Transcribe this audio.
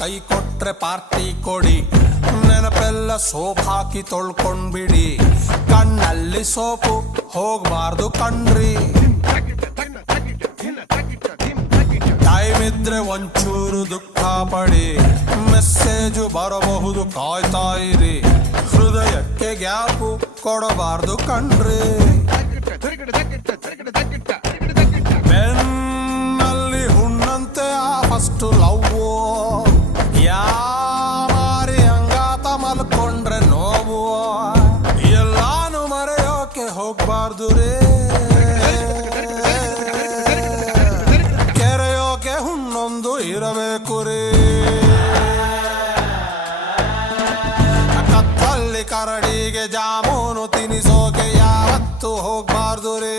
ಕೈ ಕೊಟ್ರೆ ಪಾರ್ಟಿ ಕೊಡಿ, ನೆನಪೆಲ್ಲ ಸೋಪ್ ಹಾಕಿ ತೊಳ್ಕೊಂಡ್ಬಿಡಿ. ಕಣ್ಣಲ್ಲಿ ಸೋಪು ಹೋಗ್ಬಾರ್ದು ಕಣ್ರಿ. ಟೈಮ್ ಇದ್ರೆ ಒಂಚೂರು ದುಃಖ ಪಡಿ, ಮೆಸೇಜು ಬರಬಹುದು ಕಾಯ್ತಾ ಇರಿ. ಹೃದಯಕ್ಕೆ ಗ್ಯಾಪು ಕೊಡಬಾರ್ದು ಕಣ್ರಿ. ಬೆನ್ನಲ್ಲಿ ಹುಣ್ಣಂತೆ ಆ ಫಸ್ಟ್ ಲವ್ವು, ಯಾರಿ ಹಂಗಾತ ಮಲ್ಕೊಂಡ್ರೆ ನೋವು. ಎಲ್ಲಾನು ಮರೆಯೋಕೆ ಹೋಗ್ಬಾರ್ದು ರೇ, ಕೆರೆಯೋಕೆ ಹುಣ್ಣೊಂದು ಇರಬೇಕು ರೇ. ಕತ್ತಲ್ಲಿ ಕರಡಿಗೆ ಜಾಮೂನು ತಿನಿಸೋಕೆ ಯಾವತ್ತು ಹೋಗ್ಬಾರ್ದು ರೇ.